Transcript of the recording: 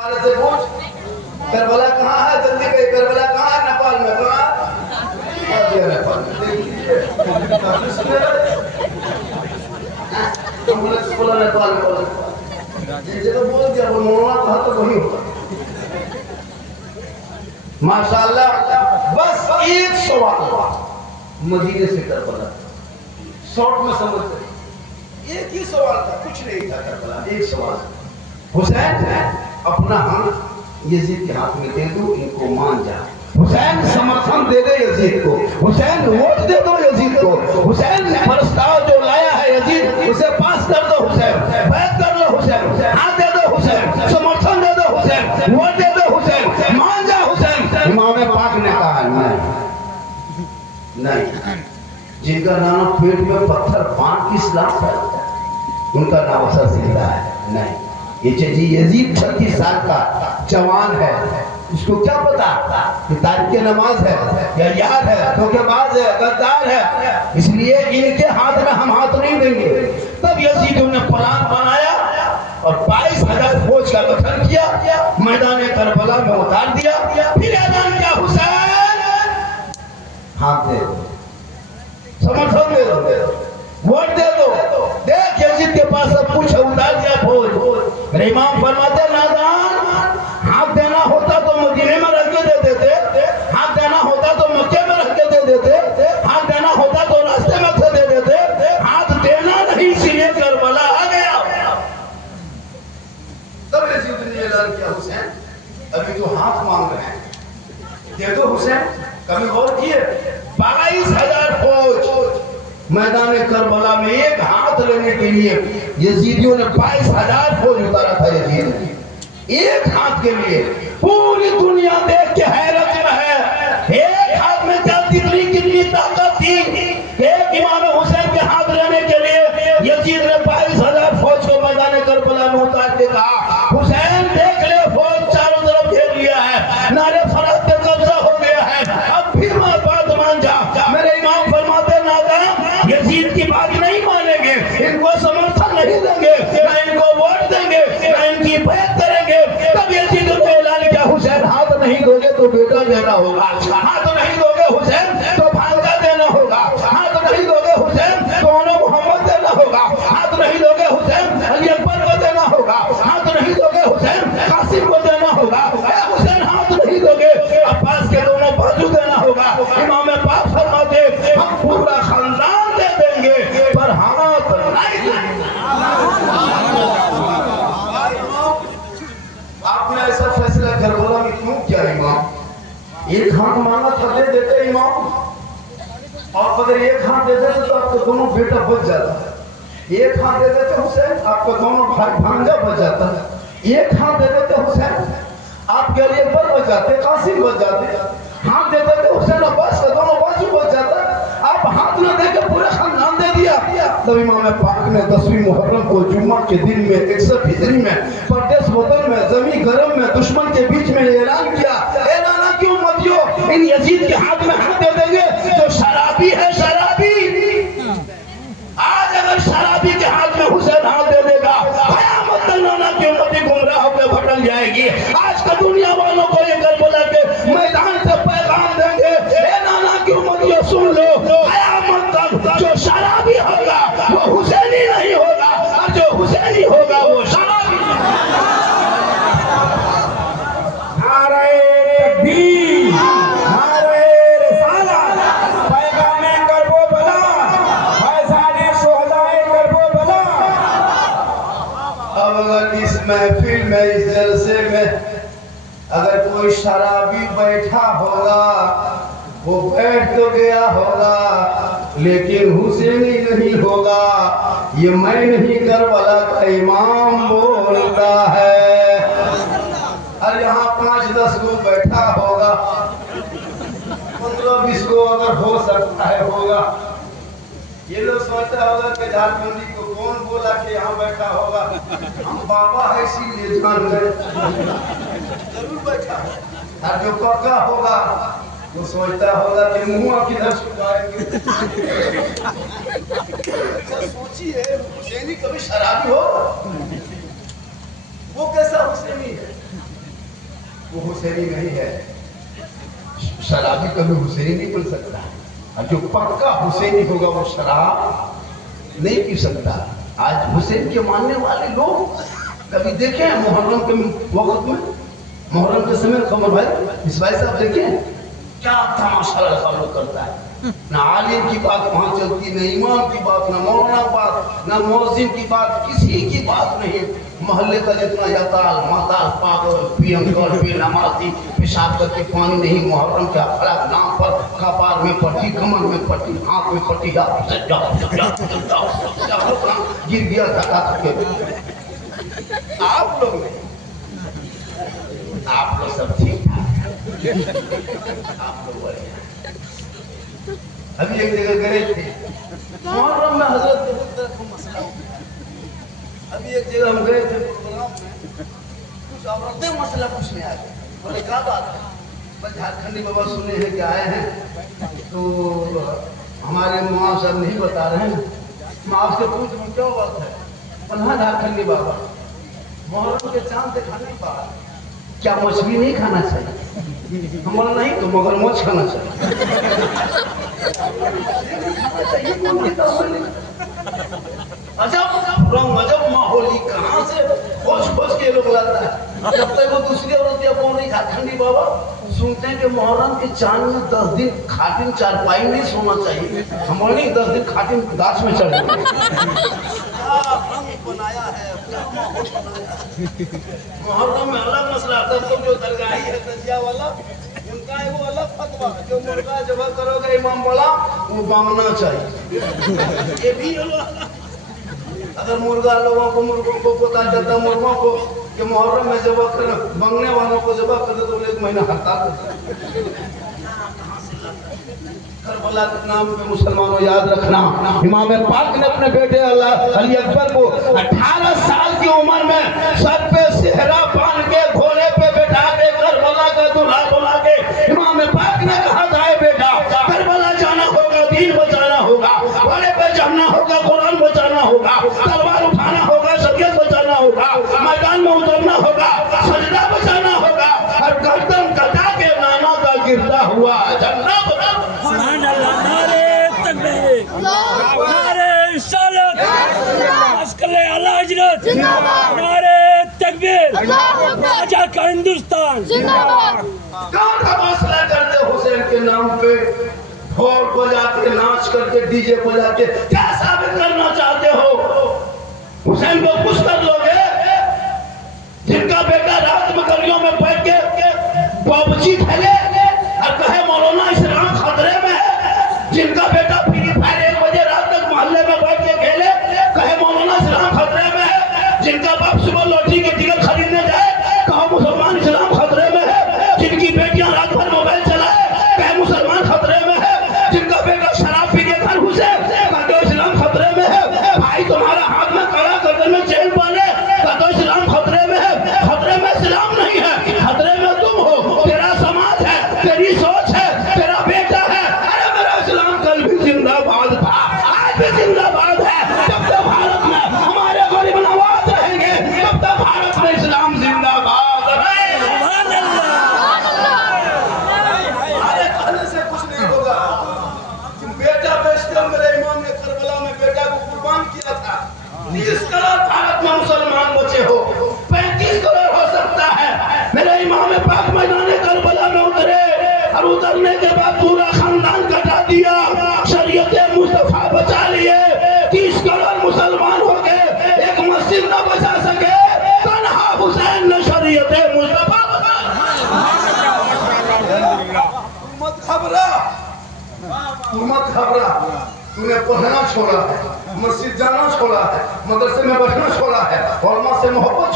से पूछ करबला कहाँ है, जल्दी कही करबला कहाँ है? नेपाल में। कहाँ? नेपाल में। बोला नेपाल में, बोला जगह बोल दिया, वो मोहम्मद था तो वही होगा। माशाल्लाह। बस एक सवाल मदीने से करबला, शॉर्ट में समझ गए। एक ही सवाल था, कुछ नहीं था करबला, एक सवाल। हुसैन अपना हाथ यजीद के हाथ में दे दो, इनको मान जा। हुसैन समर्थन दे दे यजीद को, हुसैन वोट दे दो यजीद को, हुसैन प्रस्ताव जो लाया है यजीद उसे पास कर दो, हुसैन बैत कर लो, हुसैन हाथ दे दो, हुसैन समर्थन दे दो, हुसैन वोट दे दो, हुसैन मान जा, हुसैन। इमाम पाक ने कहा नहीं, जिनका नाम पेट में पत्थर बांध के इस्लाम फैलता है उनका नाम असर जिंदा है नहीं। ये जी यजीद 36 साल का जवान है, इसको क्या पता कि तारीख नमाज है या याद है, धोखेबाज है, गद्दार है, इसलिए इनके हाथ में हम हाथ नहीं देंगे। तब यजीद ने प्लान बनाया और 22,000 फौज का गठन किया, मैदान करबला में उतार दिया, फिर ऐलान किया हुसैन हाथ दे दो, समर्थन दे दो, वोट दे दो। देख यजीद के पास सब कुछ उतार दिया फौज। मेरे इमाम फरमाते नादान, हाथ देना होता तो मदीने में रख के दे देते, हाथ देना होता तो मक्के में रख के दे देते, हाथ देना होता तो रास्ते में से दे देते, हाथ देना नहीं, इसीलिए करबला आ गया। तब यजीद ने ऐलान किया हुसैन अभी तो हाथ मांग रहे हैं, दे दो हुसैन। कभी गौर किए 22,000 फौज मैदान करबला में एक हाथ लेने के लिए यजीदियों ने 22,000 फौज उतारा था। यजीद एक हाथ के लिए पूरी दुनिया देख के हैरत में है, एक हाथ में क्या कितनी ताकत थी। एक इमाम हुसैन के हाथ लेने के लिए यजीद ने 22,000 फौज को मैदान करबला में उतार के कहा हुसैन देख ले, फौज चारों तरफ घेर लिया है, नारे फरात पे कब्जा हो गया है, अब फिर बात मान जा। मेरे इमाम फरमाते नादान यजीद की बात नहीं मानेंगे, इनको समर्थन नहीं देंगे, ना इनको वोट देंगे, ना इनकी बैत करेंगे। तब यजीद ने ऐलान किया हुसैन हाथ नहीं दोगे तो बेटा देना होगा, हाथ नहीं दोगे हुसैन तो भांजा देना होगा, हाथ नहीं दोगे हुसैन तो मोहम्मद देना होगा, हाथ नहीं दोगे हुसैन अली अकबर को देना होगा, हाथ नहीं दोगे हुसैन कासिम को देना होगा, हुसैन हाथ नहीं दोगे अब्बास के दोनों बाजू देना होगा। इमाम पाक फरमाते हम पूरा खानदान दे देंगे पर हाथ नहीं देंगे। आपने ऐसा फैसला करबला में क्यों किया इमाम? एक हाथ मांगा था दे देते इमाम, और अगर एक हाथ दे देते तो आपको दोनों बेटा बच जाता, एक हाथ दे देते हुसैन आपको दोनों भाई भांजा बच जाता, एक हाथ दे देते हुसैन आपके लिए पर बच जाते, कासिम बच जाते, हाथ दे देते हुसैन अब्बास का दोनों बाजू बच जाता। आप हाथ न देके पूरा खानदान दे दिया। तब इमाम पाक ने 10वीं मुहर्रम को जुम्मा के दिन में 61 हिजरी में परदेश वतन में जमी गरम में दुश्मन के बीच में ऐलान किया, ऐलान क्यों मत दियो, इन यजीद के हाथ में हाथ दे देंगे जो शराबी है, शराबी। आज अगर शराबी के हाथ में हुसैन हाथ दे देगा कयामत तक नाना की उम्मती गुमराह होकर भटक जाएगी। आज का दुनिया वालों को ये करबला के मैदान से पैगाम देंगे, ए नाना की उम्मतियों सुन लो, कयामत तक जो शराबी होगा वो हुसैनी नहीं होगा, और जो हुसैनी होगा वो शराबी। नारे तकबीर, नारे रिसालत, पैगामे करबला, फैज़ाने शुहदाए करबला। अब अगर इस महफिल में, इस जलसे में अगर कोई शराबी बैठा होगा वो बैठ तो गया होगा लेकिन हुसैनी नहीं होगा। ये मैं नहीं करबला का इमाम बोलता है। और यहाँ 5-10 को बैठा होगा, 15-20 को अगर हो सकता है होगा। ये लोग सोचता होगा कि झारखंडी को कौन बोला कि यहाँ बैठा होगा, हम बाबा है इसीलिए जान गए, जरूर बैठा। और जो पक्का होगा वो सोचता होगा कि मुंह किधर छुपाएंगे। अच्छा सोचिए, हुसैनी कभी शराबी हो? वो कैसा हुसैनी है? वो हुसैनी नहीं है। शराबी कभी हुसैनी नहीं बन सकता, और जो पक्का हुसैनी होगा वो शराब नहीं पी सकता। आज हुसैन के मानने वाले लोग कभी देखे हैं मुहर्रम के वक्त में, मुहर्रम के समय कमर भाई इस भाई साहब देखे क्या तमाशा लड़का लोग करता है। ना आलिम की बात वहां चलती, न इमाम की बात, न मौलाना बात, न मौजिन की बात, किसी की बात नहीं। मोहल्ले का जितना यताल माताल पागल पियंकर बेनमाजी पेशाब करके पानी नहीं, मुहर्रम के अखड़ा नाम पर कपार में पट्टी, कमर में पट्टी, हाथ में पट्टी, गिर गया धक्का करके। आप लोग सब ठीक ठाक, आप लोग बढ़िया। अभी एक जगह गए थे मुहर्रम में, हजरत के तरफ मसला। अभी एक जगह हम गए थे प्रोग्राम में, कुछ औरतें मसला पूछने आ गए। बोले क्या बात है? बस झारखंडी बाबा सुने हैं कि आए हैं, तो हमारे माँ सब नहीं बता रहे हैं, मैं आपसे पूछ रहा हूँ क्या बात है? पन्हा झारखंडी बाबा मुहर्रम के चांद दिखाने के बाद क्या मछली नहीं खाना चाहिए? हम बोला नहीं तो मगरमच्छ खाना चाहिए। अजब माहौली कहाँ से खोज खोज के लोग लाता है। जब तक वो दूसरी औरत या कौन नहीं झारखंडी बाबा सुनते हैं कि मुहर्रम के चांद में 10 दिन खाटिन चारपाई नहीं सोना चाहिए। हम बोले 10 दिन खाटिन गाछ में चढ़ बनाया है, मुहर्रम में अलग मसला। तब तो जो दरगाही है तजिया वाला, उनका है वो अलग फतवा, जो मुर्गा जब करोगे इमाम बोला वो मांगना चाहिए। ये भी अगर मुर्गा लोगों को मुर्गों को पता चलता मुर्गों को कि मुहर्रम में जब मांगने वालों को जब कर दे तो 1 महीना हड़ताल। करबला के नाम पे मुसलमानों याद रखना, इमाम पाक ने अपने बेटे अली अकबर को 18 साल की उम्र में सर पे सेहरा बांध के घोड़े पे बैठा के करबला का दूल्हा बुला के इमाम पाक ने कहा जाए बेटा करबला जाना होगा, दीन बचाना होगा, घोड़े पे चढ़ना होगा, कुरान बचाना होगा, तलवार उठाना होगा, शरीयत बचाना होगा, मैदान में उतरना होगा, सजदा बचाना होगा, और गर्दन कटा के नाना का गिरता हुआ झंडा हिंदुस्तान हौसला करते हुसैन के नाम पे ढोल बजाते, नाच करके, डीजे बजाते, क्या साबित करना चाहते हो? हुसैन को कुछ कर लोगे? जिनका बेटा रात में गलियों में बैठ के पबजी खेले और कहे मौलाना इस्लाम खतरे में है, जिनका बेटा फ्री फायर 1 बजे रात तक मोहल्ले में बैठ के खेले कहे मौलाना इस्लाम खतरे में है, जिनका बाप सुबह लॉटरी के टिकट खरीदने जाए कहा मुसलमान इस्लाम खतरे में है, जिनकी बेटियां रात भर मोबाइल चलाए कहे मुसलमान खतरे में है, जिनका बेटा शराब पी के घर घुसे कहते इस्लाम खतरे में है, भाई तुम्हारा हाथ में कड़ा गर्दन में चेन पाले कहते इस्लाम खतरे में है। खतरे में इस्लाम नहीं है, खतरे में तुम हो, तेरा समाज है, तेरी सोच है, तेरा बेटा है। अरे मेरा इस्लाम कल भी जिंदाबाद था, आज भी जिंदाबाद है। जब तक भारत में हमारे गरीब नवाज रहेंगे तब तक भारत में इस्लाम जिंदाबाद है। अरे कहने से कुछ नहीं होगा। बेटा बेचते मेरे इमाम ने करबला में बेटा को कुर्बान किया था। 30 करोड़ भारत में मुसलमान बचे हो, 35 करोड़ हो सकता है। मेरे इमाम पाक मैदान करबला में उतरे और उतरने के बाद पूरा खानदान कटा दिया, शरीयत मुस्तफा बचा लिए। 30 करोड़ मुसलमान हो गए, एक मस्जिद न बचा सके, तन्हा हुसैन ने शरीयत मुस्तफा बचा। मत घबरा, तूने पढ़ना छोड़ा है, मस्जिद जाना छोड़ा है, मदरसे में बैठना छोड़ा है, उलमा से मोहब्बत